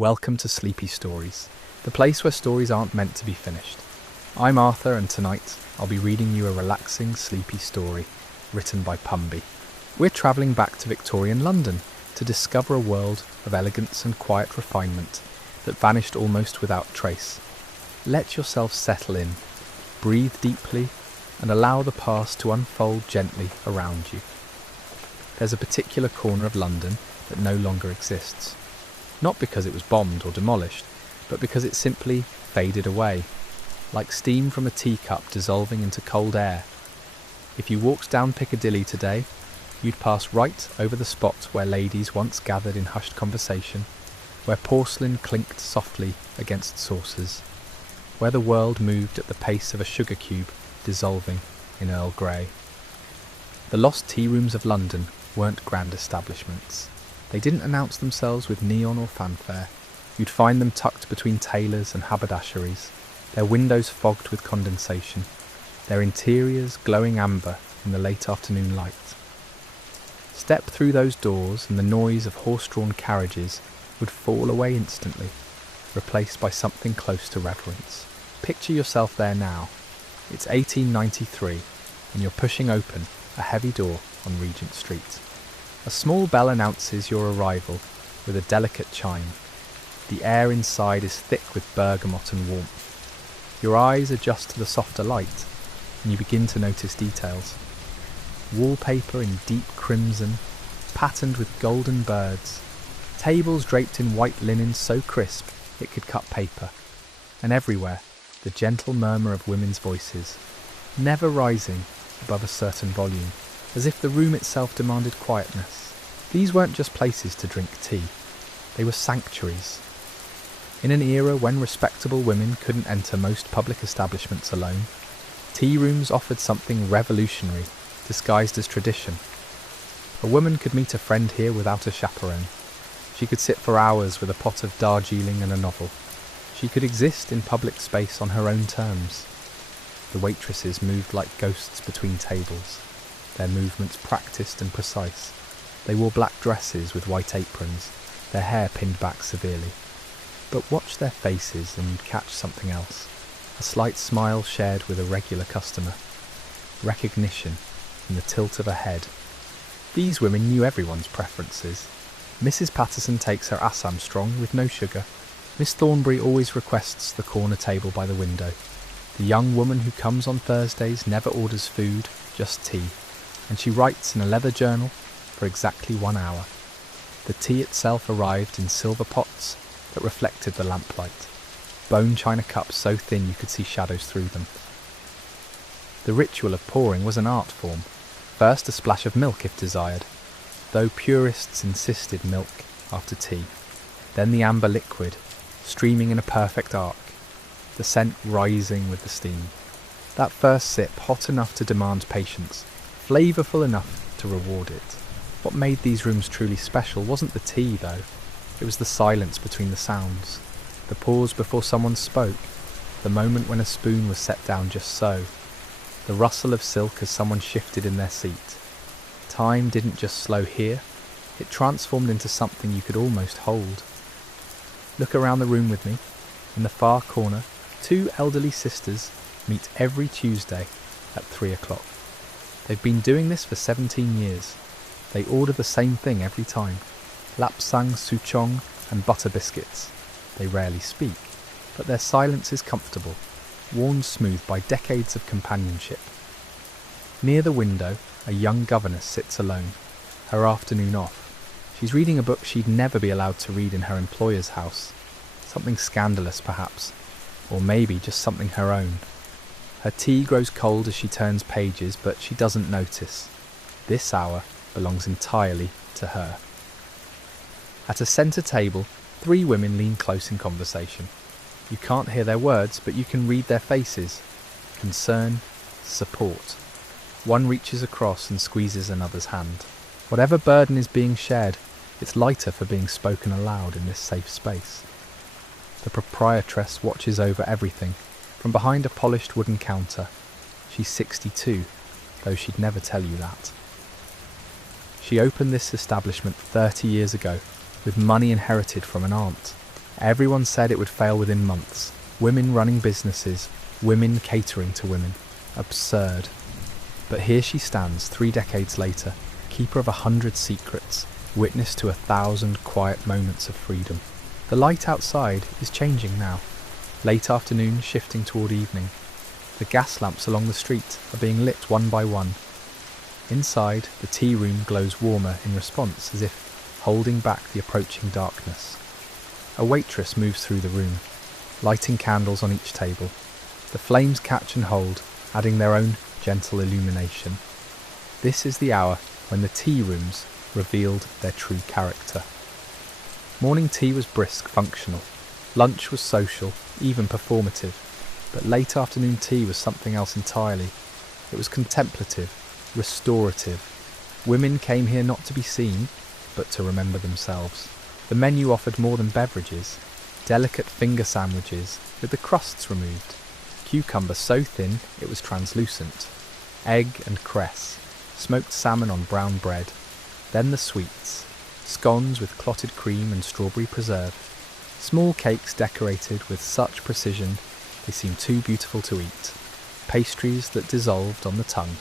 Welcome to Sleepy Stories, the place where stories aren't meant to be finished. I'm Arthur, and tonight I'll be reading you a relaxing, sleepy story written by Pumby. We're travelling back to Victorian London to discover a world of elegance and quiet refinement that vanished almost without trace. Let yourself settle in, breathe deeply, and allow the past to unfold gently around you. There's a particular corner of London that no longer exists. Not because it was bombed or demolished, but because it simply faded away, like steam from a teacup dissolving into cold air. If you walked down Piccadilly today, you'd pass right over the spot where ladies once gathered in hushed conversation, where porcelain clinked softly against saucers, where the world moved at the pace of a sugar cube dissolving in Earl Grey. The lost tea rooms of London weren't grand establishments. They didn't announce themselves with neon or fanfare. You'd find them tucked between tailors and haberdasheries, their windows fogged with condensation, their interiors glowing amber in the late afternoon light. Step through those doors and the noise of horse-drawn carriages would fall away instantly, replaced by something close to reverence. Picture yourself there now. It's 1893, and you're pushing open a heavy door on Regent Street. A small bell announces your arrival with a delicate chime. The air inside is thick with bergamot and warmth. Your eyes adjust to the softer light, and you begin to notice details. Wallpaper in deep crimson, patterned with golden birds. Tables draped in white linen so crisp it could cut paper. And everywhere, the gentle murmur of women's voices, never rising above a certain volume, as if the room itself demanded quietness. These weren't just places to drink tea, they were sanctuaries. In an era when respectable women couldn't enter most public establishments alone, tea rooms offered something revolutionary, disguised as tradition. A woman could meet a friend here without a chaperone. She could sit for hours with a pot of Darjeeling and a novel. She could exist in public space on her own terms. The waitresses moved like ghosts between tables, their movements practiced and precise. They wore black dresses with white aprons, their hair pinned back severely. But watch their faces and you'd catch something else. A slight smile shared with a regular customer. Recognition in the tilt of a head. These women knew everyone's preferences. Mrs. Patterson takes her Assam strong with no sugar. Miss Thornbury always requests the corner table by the window. The young woman who comes on Thursdays never orders food, just tea, and she writes in a leather journal for exactly 1 hour. The tea itself arrived in silver pots that reflected the lamplight, bone china cups so thin you could see shadows through them. The ritual of pouring was an art form. First a splash of milk if desired, though purists insisted milk after tea. Then the amber liquid, streaming in a perfect arc, the scent rising with the steam. That first sip, hot enough to demand patience, flavourful enough to reward it. What made these rooms truly special wasn't the tea, though. It was the silence between the sounds, the pause before someone spoke, the moment when a spoon was set down just so, the rustle of silk as someone shifted in their seat. Time didn't just slow here, it transformed into something you could almost hold. Look around the room with me. In the far corner, 2 elderly sisters meet every Tuesday at 3 o'clock. They've been doing this for 17 years. They order the same thing every time. Lapsang souchong and butter biscuits. They rarely speak, but their silence is comfortable, worn smooth by decades of companionship. Near the window, a young governess sits alone, her afternoon off. She's reading a book she'd never be allowed to read in her employer's house. Something scandalous, perhaps, or maybe just something her own. Her tea grows cold as she turns pages, but she doesn't notice. This hour belongs entirely to her. At a centre table, 3 women lean close in conversation. You can't hear their words, but you can read their faces. Concern, support. One reaches across and squeezes another's hand. Whatever burden is being shared, it's lighter for being spoken aloud in this safe space. The proprietress watches over everything, from behind a polished wooden counter. She's 62, though she'd never tell you that. She opened this establishment 30 years ago, with money inherited from an aunt. Everyone said it would fail within months. Women running businesses, women catering to women. Absurd. But here she stands, 3 decades later, keeper of 100 secrets, witness to 1,000 quiet moments of freedom. The light outside is changing now. Late afternoon shifting toward evening. The gas lamps along the street are being lit one by one. Inside, the tea room glows warmer in response, as if holding back the approaching darkness. A waitress moves through the room, lighting candles on each table. The flames catch and hold, adding their own gentle illumination. This is the hour when the tea rooms revealed their true character. Morning tea was brisk, functional. Lunch was social, even performative. But late afternoon tea was something else entirely. It was contemplative, restorative. Women came here not to be seen, but to remember themselves. The menu offered more than beverages. Delicate finger sandwiches with the crusts removed. Cucumber so thin it was translucent. Egg and cress. Smoked salmon on brown bread. Then the sweets. Scones with clotted cream and strawberry preserve. Small cakes decorated with such precision they seemed too beautiful to eat. Pastries that dissolved on the tongue.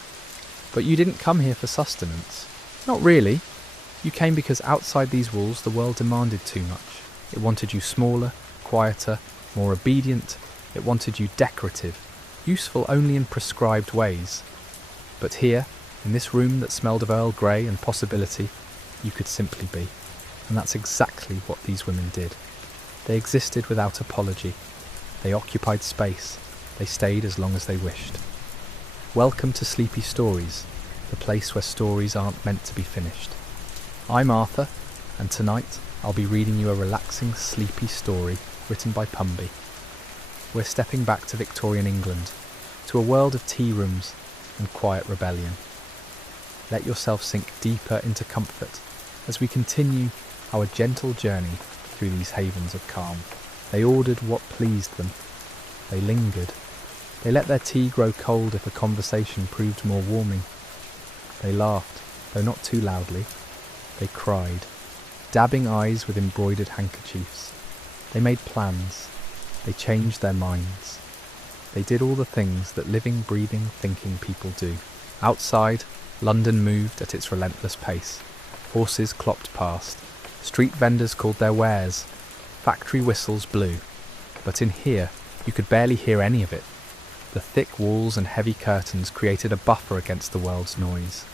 But you didn't come here for sustenance. Not really. You came because outside these walls the world demanded too much. It wanted you smaller, quieter, more obedient. It wanted you decorative, useful only in prescribed ways. But here, in this room that smelled of Earl Grey and possibility, you could simply be. And that's exactly what these women did. They existed without apology. They occupied space. They stayed as long as they wished. Welcome to Sleepy Stories, the place where stories aren't meant to be finished. I'm Arthur, and tonight I'll be reading you a relaxing, sleepy story written by Pumby. We're stepping back to Victorian England, to a world of tea rooms and quiet rebellion. Let yourself sink deeper into comfort as we continue our gentle journey through these havens of calm. They ordered what pleased them. They lingered. They let their tea grow cold if a conversation proved more warming. They laughed, though not too loudly. They cried, dabbing eyes with embroidered handkerchiefs. They made plans. They changed their minds. They did all the things that living, breathing, thinking people do. Outside, London moved at its relentless pace. Horses clopped past. Street vendors called their wares. Factory whistles blew. But in here, you could barely hear any of it. The thick walls and heavy curtains created a buffer against the world's noise.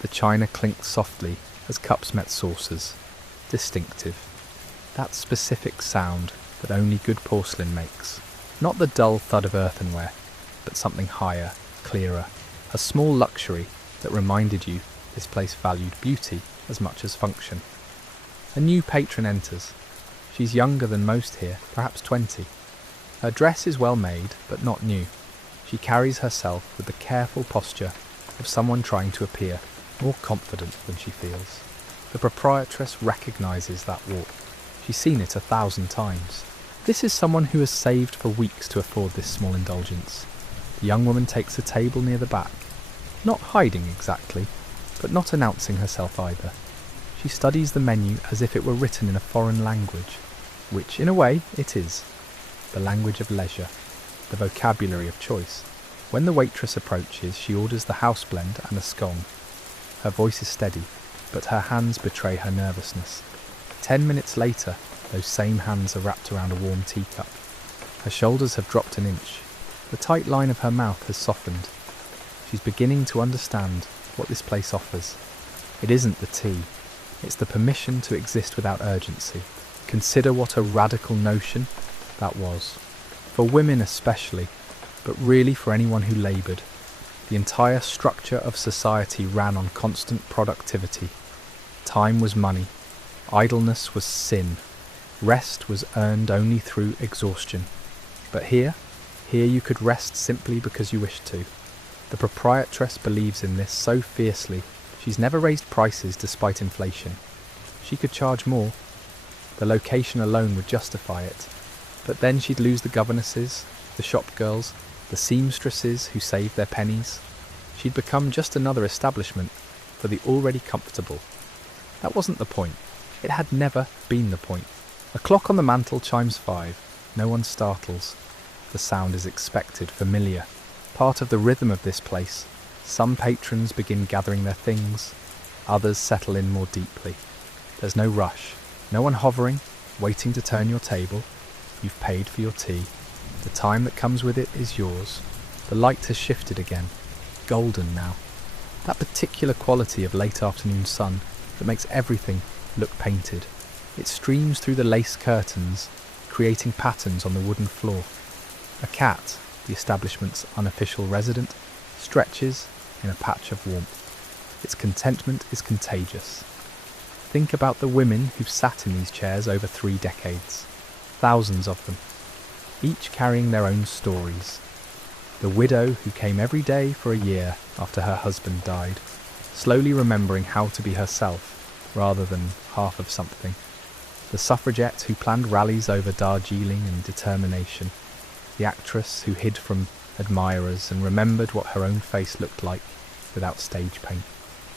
The china clinked softly as cups met saucers. Distinctive. That specific sound that only good porcelain makes. Not the dull thud of earthenware, but something higher, clearer. A small luxury that reminded you this place valued beauty as much as function. A new patron enters. She's younger than most here, perhaps 20. Her dress is well made, but not new. She carries herself with the careful posture of someone trying to appear more confident than she feels. The proprietress recognises that walk. She's seen it 1,000 times. This is someone who has saved for weeks to afford this small indulgence. The young woman takes a table near the back, not hiding exactly, but not announcing herself either. She studies the menu as if it were written in a foreign language, which in a way it is. The language of leisure, the vocabulary of choice. When the waitress approaches, she orders the house blend and a scone. Her voice is steady, but her hands betray her nervousness. 10 minutes later, those same hands are wrapped around a warm teacup. Her shoulders have dropped an inch. The tight line of her mouth has softened. She's beginning to understand what this place offers. It isn't the tea. It's the permission to exist without urgency. Consider what a radical notion that was. For women especially, but really for anyone who laboured. The entire structure of society ran on constant productivity. Time was money. Idleness was sin. Rest was earned only through exhaustion. But here you could rest simply because you wished to. The proprietress believes in this so fiercely, she's never raised prices despite inflation. She could charge more. The location alone would justify it. But then she'd lose the governesses, the shop girls, the seamstresses who saved their pennies. She'd become just another establishment for the already comfortable. That wasn't the point. It had never been the point. A clock on the mantel chimes 5. No one startles. The sound is expected, familiar, part of the rhythm of this place. Some patrons begin gathering their things, others settle in more deeply. There's no rush, no one hovering, waiting to turn your table. You've paid for your tea. The time that comes with it is yours. The light has shifted again, golden now. That particular quality of late afternoon sun that makes everything look painted. It streams through the lace curtains, creating patterns on the wooden floor. A cat, the establishment's unofficial resident, stretches in a patch of warmth. Its contentment is contagious. Think about the women who've sat in these chairs over 3 decades. Thousands of them, each carrying their own stories. The widow who came every day for a year after her husband died, slowly remembering how to be herself rather than half of something. The suffragette who planned rallies over Darjeeling and determination. The actress who hid from admirers and remembered what her own face looked like without stage paint.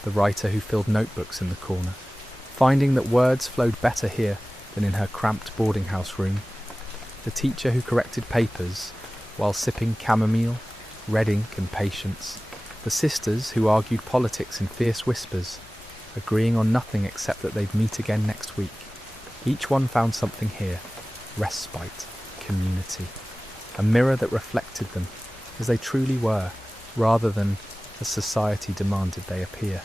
The writer who filled notebooks in the corner, finding that words flowed better here than in her cramped boarding house room. The teacher who corrected papers while sipping chamomile, red ink and patience. The sisters who argued politics in fierce whispers, agreeing on nothing except that they'd meet again next week. Each one found something here: respite, community, a mirror that reflected them as they truly were, rather than as society demanded they appear.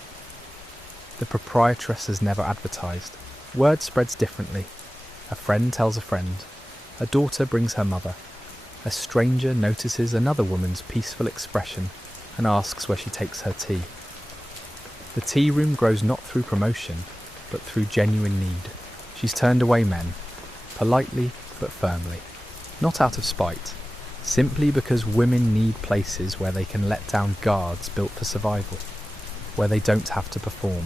The proprietress has never advertised. Word spreads differently. A friend tells a friend. A daughter brings her mother. A stranger notices another woman's peaceful expression and asks where she takes her tea. The tea room grows not through promotion, but through genuine need. She's turned away men, politely but firmly, not out of spite, simply because women need places where they can let down guards built for survival, where they don't have to perform,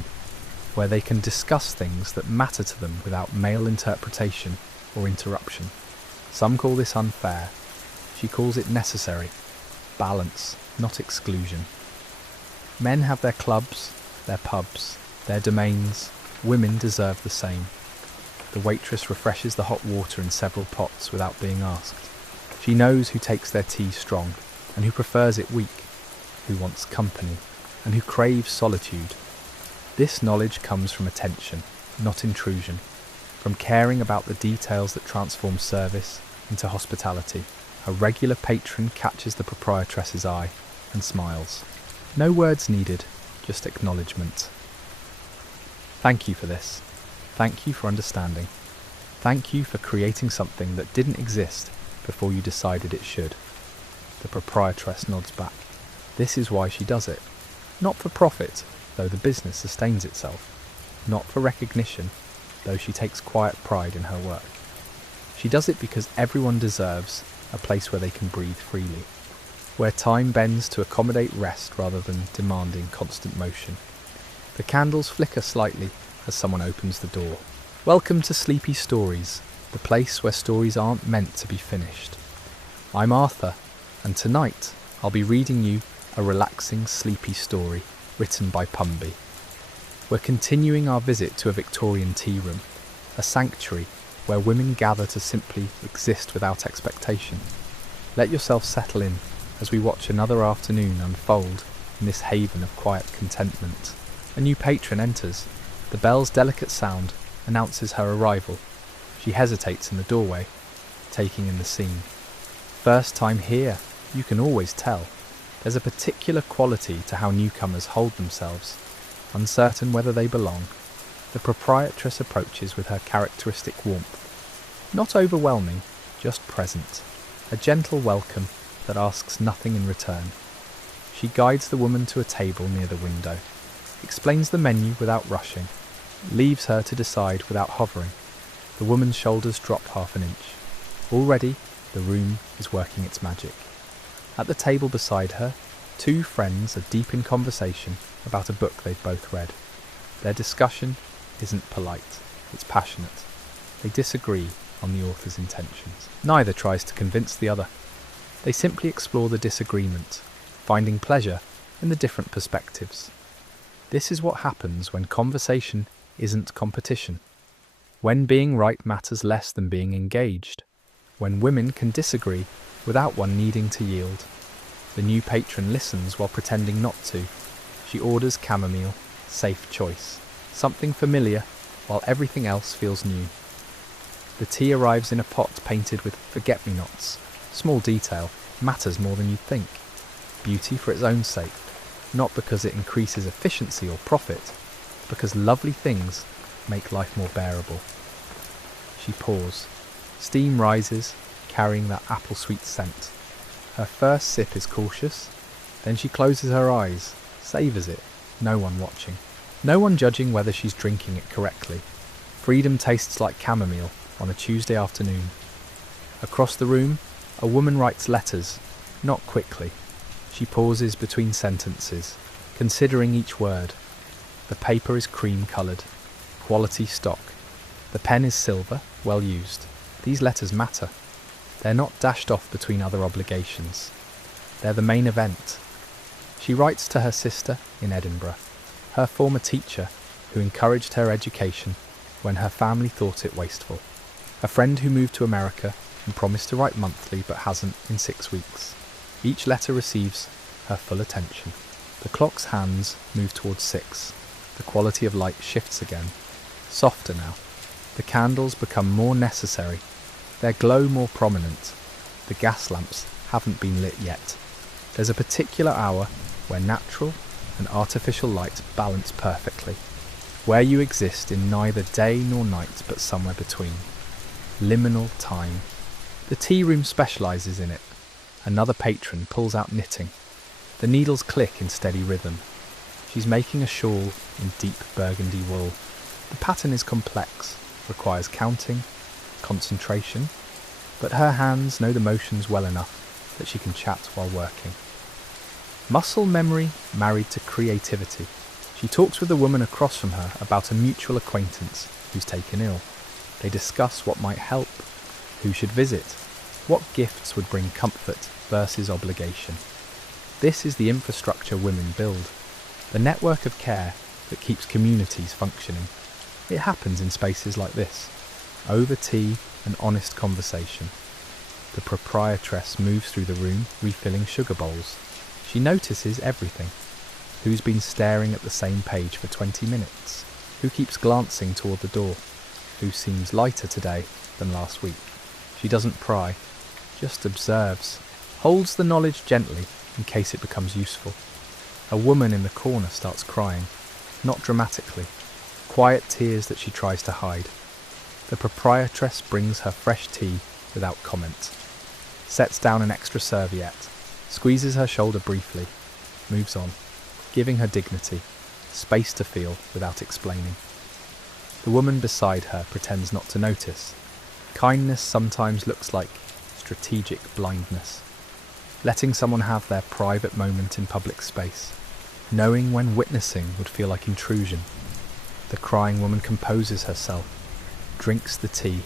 where they can discuss things that matter to them without male interpretation or interruption. Some call this unfair. She calls it necessary. Balance, not exclusion. Men have their clubs, their pubs, their domains. Women deserve the same. The waitress refreshes the hot water in several pots without being asked. She knows who takes their tea strong and who prefers it weak, who wants company and who craves solitude. This knowledge comes from attention, not intrusion, from caring about the details that transform service into hospitality. A regular patron catches the proprietress's eye and smiles. No words needed, just acknowledgement. Thank you for this. Thank you for understanding. Thank you for creating something that didn't exist before you decided it should. The proprietress nods back. This is why she does it. Not for profit, though the business sustains itself. Not for recognition, though she takes quiet pride in her work. She does it because everyone deserves a place where they can breathe freely, where time bends to accommodate rest rather than demanding constant motion. The candles flicker slightly as someone opens the door. Welcome to Sleepy Stories, the place where stories aren't meant to be finished. I'm Arthur, and tonight I'll be reading you a relaxing, sleepy story written by Pumby. We're continuing our visit to a Victorian tea room, a sanctuary where women gather to simply exist without expectation. Let yourself settle in as we watch another afternoon unfold in this haven of quiet contentment. A new patron enters. The bell's delicate sound announces her arrival. She hesitates in the doorway, taking in the scene. First time here, you can always tell. There's a particular quality to how newcomers hold themselves, uncertain whether they belong. The proprietress approaches with her characteristic warmth. Not overwhelming, just present. A gentle welcome that asks nothing in return. She guides the woman to a table near the window, explains the menu without rushing, leaves her to decide without hovering. The woman's shoulders drop half an inch. Already, the room is working its magic. At the table beside her, 2 friends are deep in conversation about a book they've both read. Their discussion isn't polite, it's passionate. They disagree on the author's intentions. Neither tries to convince the other. They simply explore the disagreement, finding pleasure in the different perspectives. This is what happens when conversation isn't competition, When being right matters less than being engaged. When women can disagree without one needing to yield. The new patron listens while pretending not to. She orders chamomile, safe choice. Something familiar, while everything else feels new. The tea arrives in a pot painted with forget-me-nots. Small detail matters more than you'd think. Beauty for its own sake, not because it increases efficiency or profit, because lovely things make life more bearable. She pours. Steam rises, carrying that apple-sweet scent. Her first sip is cautious, then she closes her eyes, savours it, no one watching. No one judging whether she's drinking it correctly. Freedom tastes like chamomile on a Tuesday afternoon. Across the room, a woman writes letters, not quickly. She pauses between sentences, considering each word. The paper is cream-coloured, quality stock. The pen is silver, well used. These letters matter. They're not dashed off between other obligations. They're the main event. She writes to her sister in Edinburgh, her former teacher who encouraged her education when her family thought it wasteful. A friend who moved to America and promised to write monthly but hasn't in 6 weeks. Each letter receives her full attention. The clock's hands move towards 6. The quality of light shifts again. Softer now. The candles become more necessary. Their glow more prominent. The gas lamps haven't been lit yet. There's a particular hour where natural and artificial light balance perfectly, where you exist in neither day nor night but somewhere between. Liminal time. The tea room specialises in it. Another patron pulls out knitting. The needles click in steady rhythm. She's making a shawl in deep burgundy wool. The pattern is complex, requires counting, concentration, but her hands know the motions well enough that she can chat while working. Muscle memory married to creativity. She talks with the woman across from her about a mutual acquaintance who's taken ill. They discuss what might help, who should visit, what gifts would bring comfort versus obligation. This is the infrastructure women build, the network of care that keeps communities functioning. It happens in spaces like this, over tea and honest conversation. The proprietress moves through the room, refilling sugar bowls. She notices everything. Who's been staring at the same page for 20 minutes? Who keeps glancing toward the door? Who seems lighter today than last week? She doesn't pry, just observes, holds the knowledge gently in case it becomes useful. A woman in the corner starts crying, not dramatically, quiet tears that she tries to hide. The proprietress brings her fresh tea without comment, sets down an extra serviette, squeezes her shoulder briefly, moves on, giving her dignity, space to feel without explaining. The woman beside her pretends not to notice. Kindness sometimes looks like strategic blindness. Letting someone have their private moment in public space, knowing when witnessing would feel like intrusion. The crying woman composes herself, drinks the tea,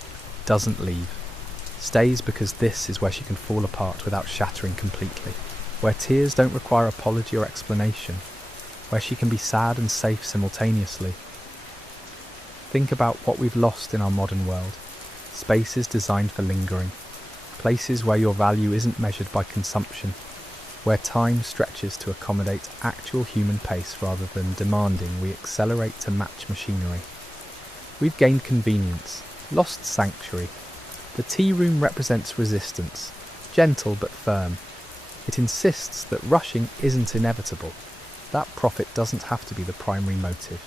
doesn't leave, stays because this is where she can fall apart without shattering completely, where tears don't require apology or explanation, where she can be sad and safe simultaneously. Think about what we've lost in our modern world. Spaces designed for lingering, places where your value isn't measured by consumption, where time stretches to accommodate actual human pace rather than demanding we accelerate to match machinery. We've gained convenience, lost sanctuary. The tea room represents resistance, gentle but firm. It insists that rushing isn't inevitable. That profit doesn't have to be the primary motive.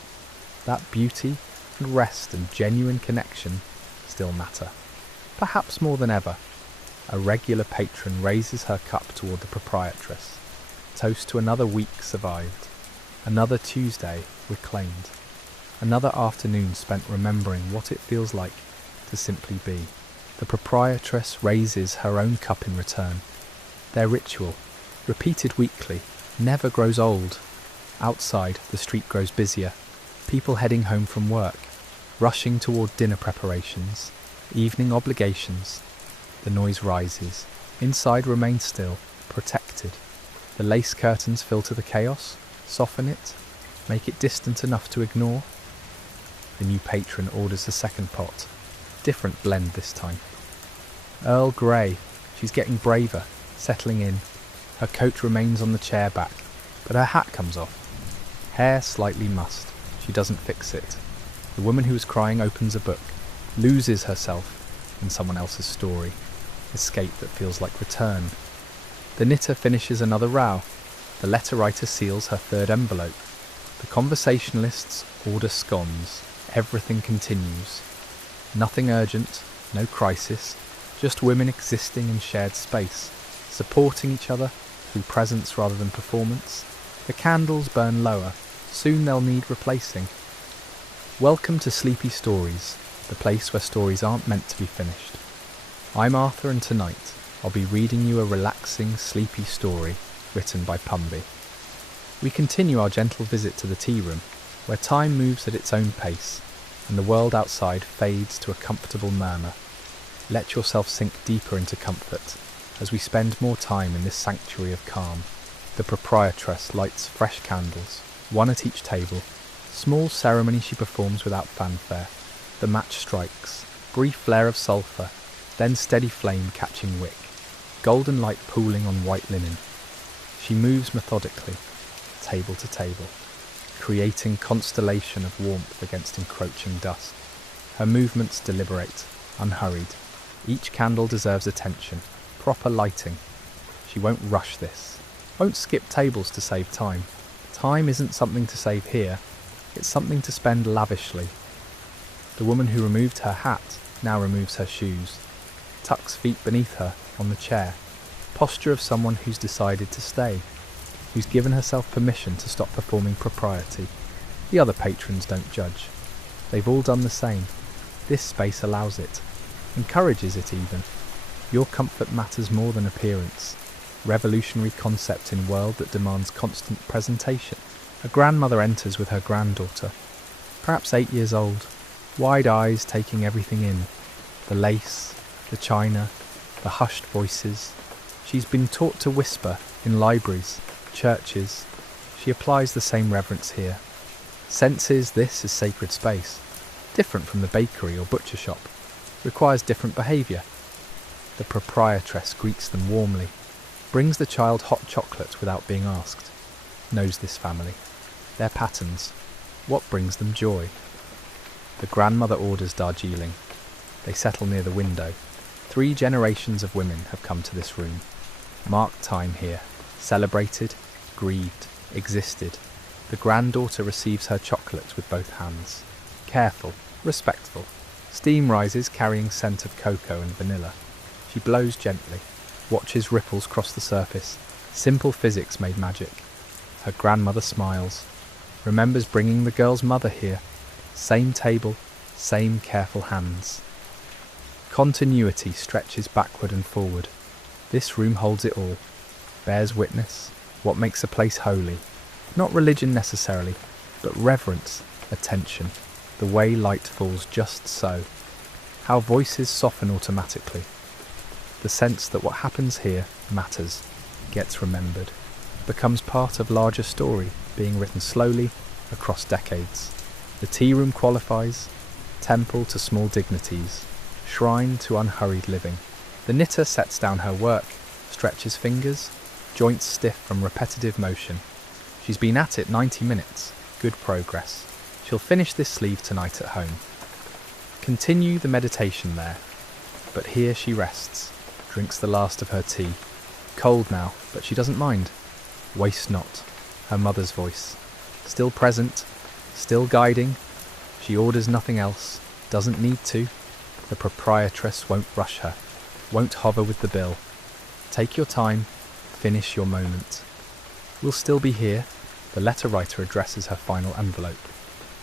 That beauty and rest and genuine connection still matter. Perhaps more than ever. A regular patron raises her cup toward the proprietress. Toast to another week survived. Another Tuesday reclaimed. Another afternoon spent remembering what it feels like to simply be. The proprietress raises her own cup in return. Their ritual, repeated weekly, never grows old. Outside, the street grows busier. People heading home from work, rushing toward dinner preparations, evening obligations. The noise rises. Inside remains still, protected. The lace curtains filter the chaos, soften it, make it distant enough to ignore. The new patron orders the second pot. Different blend this time. Earl Grey. She's getting braver, settling in. Her coat remains on the chair back, but her hat comes off. Hair slightly mussed. She doesn't fix it. The woman who is crying opens a book, loses herself in someone else's story. Escape that feels like return. The knitter finishes another row. The letter writer seals her third envelope. The conversationalists order scones. Everything continues. Nothing urgent, no crisis, just women existing in shared space, supporting each other through presence rather than performance. The candles burn lower. Soon they'll need replacing. Welcome to Sleepy Stories, the place where stories aren't meant to be finished. I'm Arthur, and tonight I'll be reading you a relaxing, sleepy story written by Pumby. We continue our gentle visit to the tea room, where time moves at its own pace, and the world outside fades to a comfortable murmur. Let yourself sink deeper into comfort as we spend more time in this sanctuary of calm. The proprietress lights fresh candles, one at each table. Small ceremony she performs without fanfare. The match strikes, brief flare of sulphur, then steady flame catching wick, golden light pooling on white linen. She moves methodically, table to table, creating constellation of warmth against encroaching dusk. Her movements deliberate, unhurried. Each candle deserves attention, proper lighting. She won't rush this, won't skip tables to save time. Time isn't something to save here, it's something to spend lavishly. The woman who removed her hat now removes her shoes, tucks feet beneath her on the chair, posture of someone who's decided to stay, who's given herself permission to stop performing propriety. The other patrons don't judge. They've all done the same. This space allows it, encourages it even. Your comfort matters more than appearance. Revolutionary concept in world that demands constant presentation. A grandmother enters with her granddaughter, perhaps 8 years old, wide eyes taking everything in. The lace, the china, the hushed voices. She's been taught to whisper in libraries, churches. She applies the same reverence here. Senses this is sacred space, different from the bakery or butcher shop, requires different behaviour. The proprietress greets them warmly, brings the child hot chocolate without being asked, knows this family, their patterns, what brings them joy. The grandmother orders Darjeeling. They settle near the window. 3 generations of women have come to this room, marked time here, celebrated, grieved, existed. The granddaughter receives her chocolate with both hands. Careful, respectful. Steam rises carrying scent of cocoa and vanilla. She blows gently, watches ripples cross the surface. Simple physics made magic. Her grandmother smiles, remembers bringing the girl's mother here. Same table, same careful hands. Continuity stretches backward and forward. This room holds it all, bears witness, what makes a place holy. Not religion necessarily, but reverence, attention, the way light falls just so. How voices soften automatically. The sense that what happens here matters, gets remembered, becomes part of larger story, being written slowly across decades. The tea room qualifies, temple to small dignities, shrine to unhurried living. The knitter sets down her work, stretches fingers, joints stiff from repetitive motion. She's been at it 90 minutes, good progress. She'll finish this sleeve tonight at home. Continue the meditation there, but here she rests, drinks the last of her tea. Cold now, but she doesn't mind. Waste not, her mother's voice. Still present, still guiding. She orders nothing else, doesn't need to. The proprietress won't rush her, won't hover with the bill. Take your time, finish your moment. We'll still be here. The letter writer addresses her final envelope.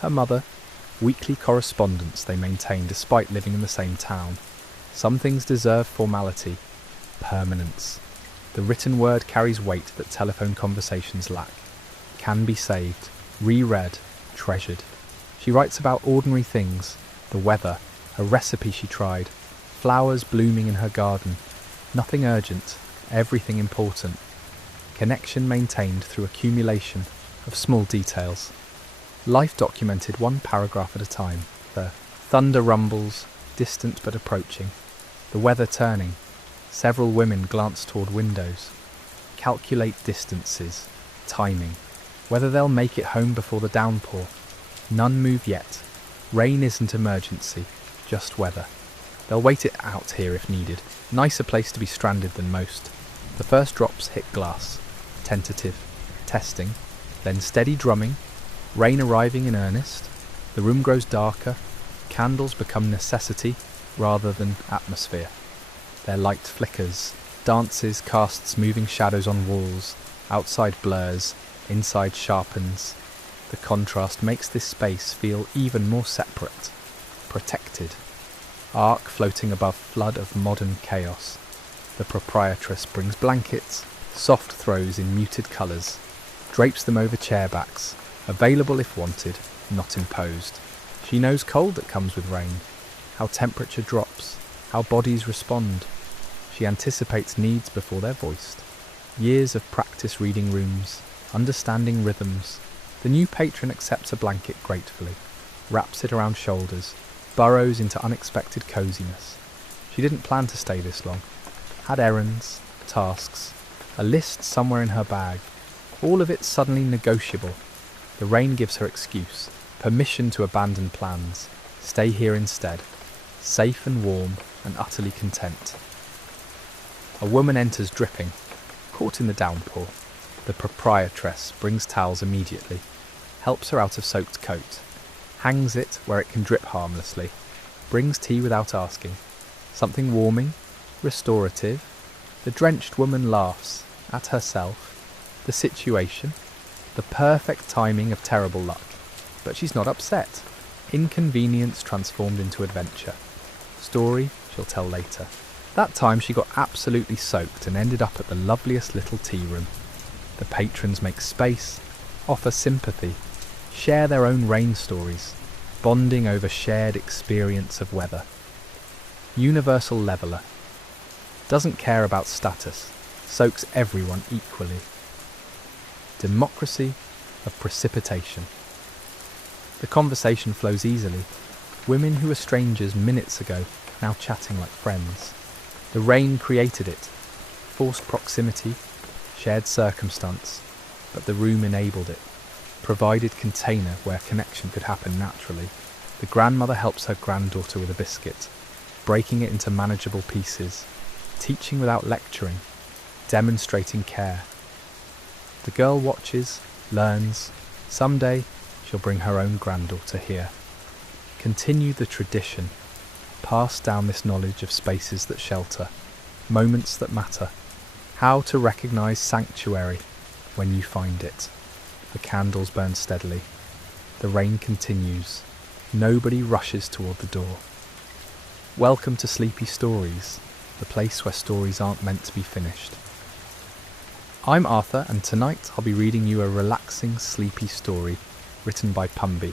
Her mother, weekly correspondence they maintain despite living in the same town. Some things deserve formality, permanence. The written word carries weight that telephone conversations lack. Can be saved, reread, treasured. She writes about ordinary things, the weather, a recipe she tried, flowers blooming in her garden. Nothing urgent, everything important. Connection maintained through accumulation of small details. Life documented one paragraph at a time. The thunder rumbles, distant but approaching. The weather turning. Several women glance toward windows. Calculate distances. Timing. Whether they'll make it home before the downpour. None move yet. Rain isn't emergency, just weather. They'll wait it out here if needed. Nicer place to be stranded than most. The first drops hit glass. Tentative. Testing. Then steady drumming. Rain arriving in earnest. The room grows darker. Candles become necessity rather than atmosphere. Their light flickers. Dances, casts moving shadows on walls. Outside blurs. Inside sharpens. The contrast makes this space feel even more separate. Protected. Ark floating above flood of modern chaos. The proprietress brings blankets, soft throws in muted colours, drapes them over chairbacks, available if wanted, not imposed. She knows cold that comes with rain, how temperature drops, how bodies respond. She anticipates needs before they're voiced. Years of practice reading rooms, understanding rhythms. The new patron accepts a blanket gratefully, wraps it around shoulders, burrows into unexpected coziness. She didn't plan to stay this long. Had errands, tasks, a list somewhere in her bag. All of it suddenly negotiable. The rain gives her excuse, permission to abandon plans, stay here instead, safe and warm and utterly content. A woman enters dripping, caught in the downpour. The proprietress brings towels immediately, helps her out of soaked coat, hangs it where it can drip harmlessly, brings tea without asking. Something warming, restorative. The drenched woman laughs at herself, the situation, the perfect timing of terrible luck. But she's not upset. Inconvenience transformed into adventure. Story she'll tell later. That time she got absolutely soaked and ended up at the loveliest little tea room. The patrons make space, offer sympathy, share their own rain stories, bonding over shared experience of weather. Universal leveller. Doesn't care about status, soaks everyone equally. Democracy of precipitation. The conversation flows easily. Women who were strangers minutes ago, now chatting like friends. The rain created it. Forced proximity, shared circumstance, but the room enabled it. Provided container where connection could happen naturally. The grandmother helps her granddaughter with a biscuit, breaking it into manageable pieces, teaching without lecturing, demonstrating care. The girl watches, learns. Someday she'll bring her own granddaughter here. Continue the tradition. Pass down this knowledge of spaces that shelter, moments that matter. How to recognise sanctuary when you find it. The candles burn steadily. The rain continues. Nobody rushes toward the door. Welcome to Sleepy Stories, the place where stories aren't meant to be finished. I'm Arthur, and tonight I'll be reading you a relaxing, sleepy story written by Pumby.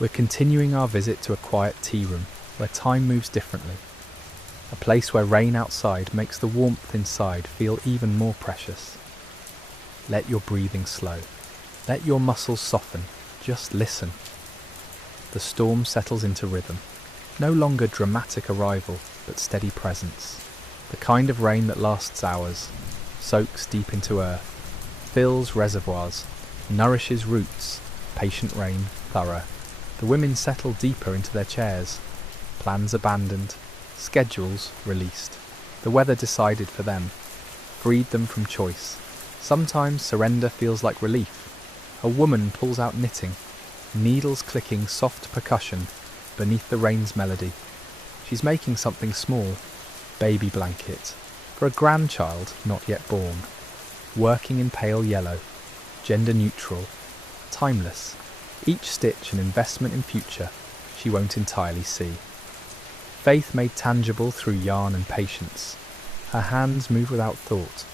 We're continuing our visit to a quiet tea room where time moves differently. A place where rain outside makes the warmth inside feel even more precious. Let your breathing slow. Let your muscles soften. Just listen. The storm settles into rhythm. No longer dramatic arrival, but steady presence. The kind of rain that lasts hours, soaks deep into earth, fills reservoirs, nourishes roots. Patient rain, thorough. The women settle deeper into their chairs. Plans abandoned. Schedules released. The weather decided for them. Freed them from choice. Sometimes surrender feels like relief. A woman pulls out knitting, needles clicking soft percussion beneath the rain's melody. She's making something small, baby blanket, for a grandchild not yet born. Working in pale yellow, gender neutral, timeless. Each stitch an investment in future she won't entirely see. Faith made tangible through yarn and patience. Her hands move without thought,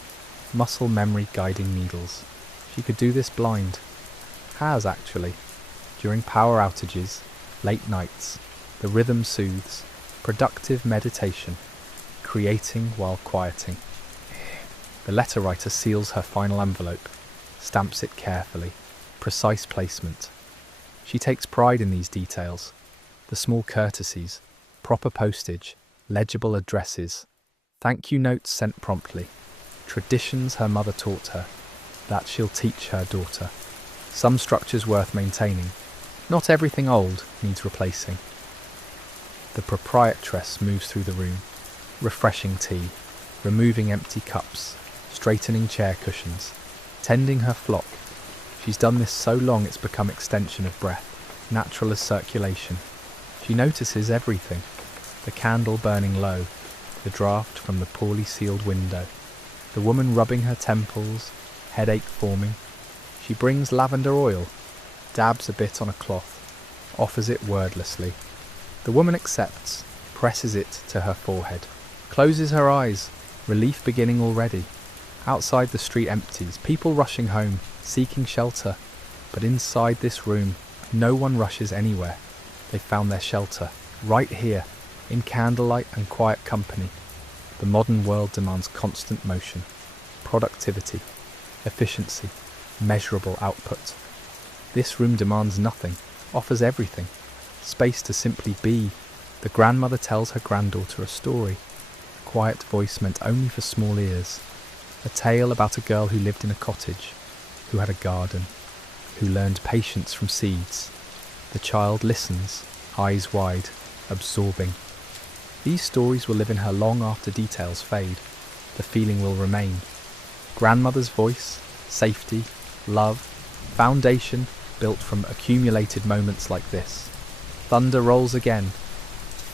muscle memory guiding needles. She could do this blind. Has actually. During power outages, late nights, the rhythm soothes, productive meditation, creating while quieting. The letter writer seals her final envelope, stamps it carefully, precise placement. She takes pride in these details, the small courtesies, proper postage, legible addresses, thank you notes sent promptly, traditions her mother taught her, that she'll teach her daughter. Some structures worth maintaining. Not everything old needs replacing. The proprietress moves through the room, refreshing tea, removing empty cups, straightening chair cushions, tending her flock. She's done this so long it's become extension of breath, natural as circulation. She notices everything. The candle burning low, the draught from the poorly sealed window, the woman rubbing her temples, headache forming. She brings lavender oil, dabs a bit on a cloth, offers it wordlessly. The woman accepts, presses it to her forehead, closes her eyes, relief beginning already. Outside the street empties, people rushing home, seeking shelter. But inside this room, no one rushes anywhere. They found their shelter, right here, in candlelight and quiet company. The modern world demands constant motion, productivity, efficiency, measurable output. This room demands nothing, offers everything. Space to simply be. The grandmother tells her granddaughter a story, a quiet voice meant only for small ears. A tale about a girl who lived in a cottage, who had a garden, who learned patience from seeds. The child listens, eyes wide, absorbing. These stories will live in her long after details fade. The feeling will remain. Grandmother's voice, safety, love, foundation built from accumulated moments like this. Thunder rolls again.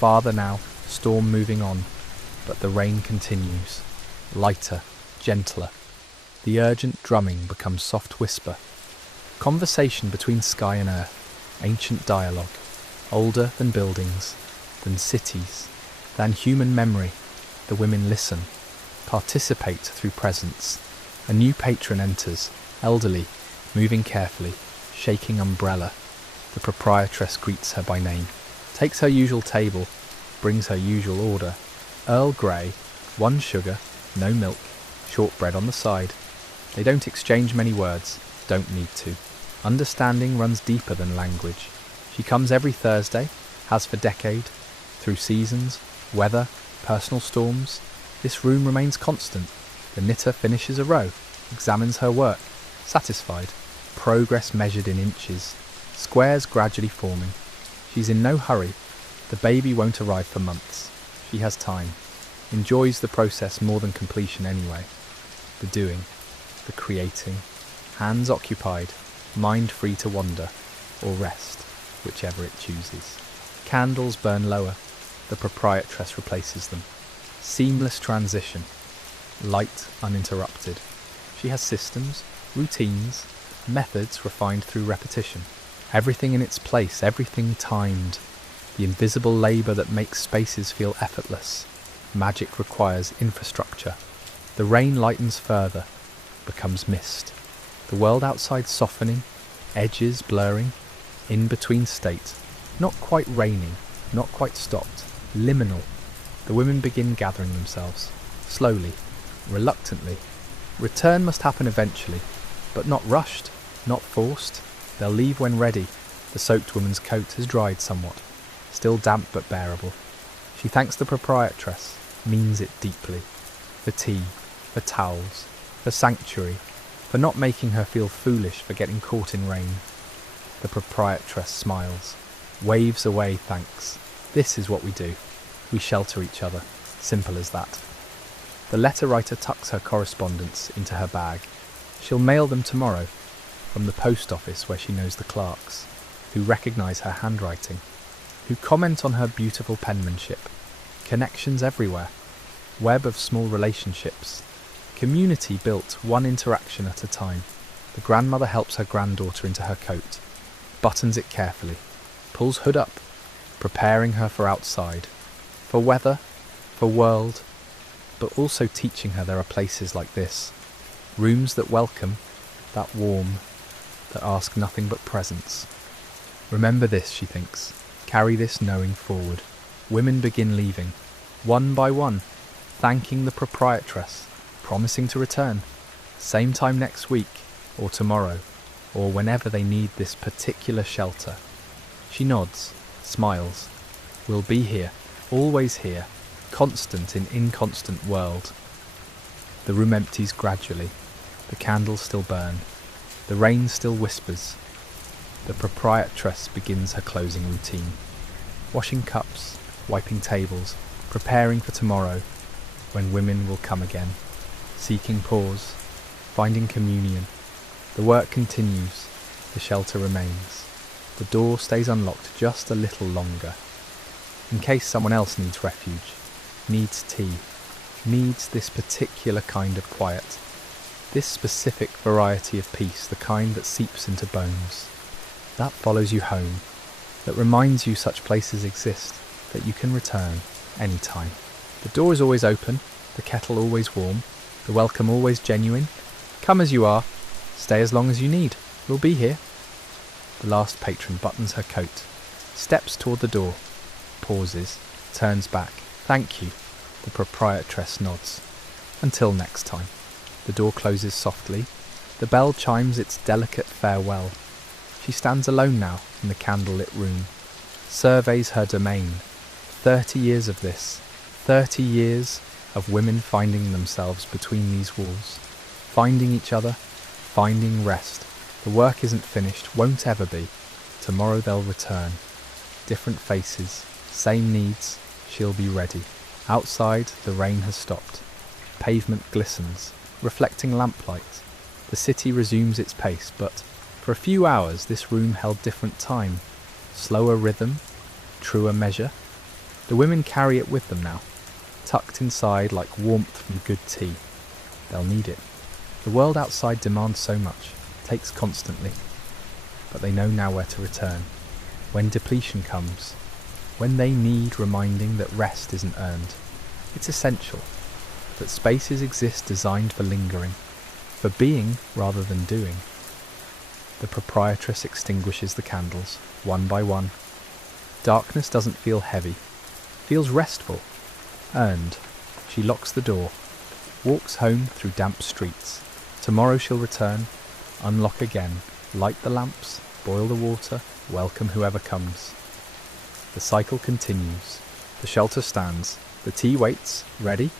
Farther now, storm moving on, but the rain continues, lighter, gentler. The urgent drumming becomes soft whisper. Conversation between sky and earth, ancient dialogue, older than buildings, than cities, than human memory. The women listen, participate through presence. A new patron enters, elderly, moving carefully, shaking umbrella. The proprietress greets her by name, takes her usual table, brings her usual order. Earl Grey, 1 sugar, no milk, shortbread on the side. They don't exchange many words, don't need to. Understanding runs deeper than language. She comes every Thursday, has for decade, through seasons, weather, personal storms. This room remains constant. The knitter finishes a row, examines her work, satisfied, progress measured in inches, squares gradually forming. She's in no hurry. The baby won't arrive for months. She has time. Enjoys the process more than completion anyway. The doing, the creating, hands occupied, mind free to wander, or rest, whichever it chooses. Candles burn lower. The proprietress replaces them. Seamless transition. Light uninterrupted. She has systems, routines, methods refined through repetition. Everything in its place, everything timed. The invisible labour that makes spaces feel effortless. Magic requires infrastructure. The rain lightens further, becomes mist. The world outside softening, edges blurring, in between state. Not quite raining, not quite stopped, liminal. The women begin gathering themselves, slowly, reluctantly. Return must happen eventually, but not rushed, not forced. They'll leave when ready. The soaked woman's coat has dried somewhat, still damp but bearable. She thanks the proprietress, means it deeply. For tea, for towels, for sanctuary, for not making her feel foolish for getting caught in rain. The proprietress smiles, waves away thanks. This is what we do. We shelter each other. Simple as that. The letter writer tucks her correspondence into her bag. She'll mail them tomorrow, from the post office where she knows the clerks, who recognise her handwriting, who comment on her beautiful penmanship. Connections everywhere. Web of small relationships. Community built one interaction at a time. The grandmother helps her granddaughter into her coat, buttons it carefully, pulls hood up, preparing her for outside, for weather, for world, but also teaching her there are places like this, rooms that welcome, that warm, that ask nothing but presence. Remember this, she thinks, carry this knowing forward. Women begin leaving, one by one, thanking the proprietress, promising to return, same time next week, or tomorrow, or whenever they need this particular shelter. She nods, smiles. We'll be here, always here, constant in inconstant world. The room empties gradually. The candles still burn. The rain still whispers. The proprietress begins her closing routine. Washing cups, wiping tables, preparing for tomorrow, when women will come again. Seeking pause, finding communion. The work continues. The shelter remains. The door stays unlocked just a little longer. In case someone else needs refuge, needs tea, needs this particular kind of quiet, this specific variety of peace, the kind that seeps into bones, that follows you home, that reminds you such places exist, that you can return any time. The door is always open, the kettle always warm, the welcome always genuine. Come as you are, stay as long as you need, we'll be here. The last patron buttons her coat, steps toward the door, pauses, turns back. Thank you. The proprietress nods. Until next time. The door closes softly. The bell chimes its delicate farewell. She stands alone now in the candlelit room, surveys her domain. 30 years of this. 30 years of women finding themselves between these walls, finding each other, finding rest. The work isn't finished, won't ever be. Tomorrow they'll return. Different faces, same needs, she'll be ready. Outside, the rain has stopped. Pavement glistens, reflecting lamplight. The city resumes its pace, but for a few hours this room held different time. Slower rhythm, truer measure. The women carry it with them now, tucked inside like warmth from good tea. They'll need it. The world outside demands so much, takes constantly. But they know now where to return. When depletion comes, when they need reminding that rest isn't earned. It's essential that spaces exist designed for lingering, for being rather than doing. The proprietress extinguishes the candles, one by one. Darkness doesn't feel heavy, feels restful, earned. She locks the door, walks home through damp streets. Tomorrow she'll return, unlock again, light the lamps, boil the water, welcome whoever comes. The cycle continues. The shelter stands. The tea waits, ready,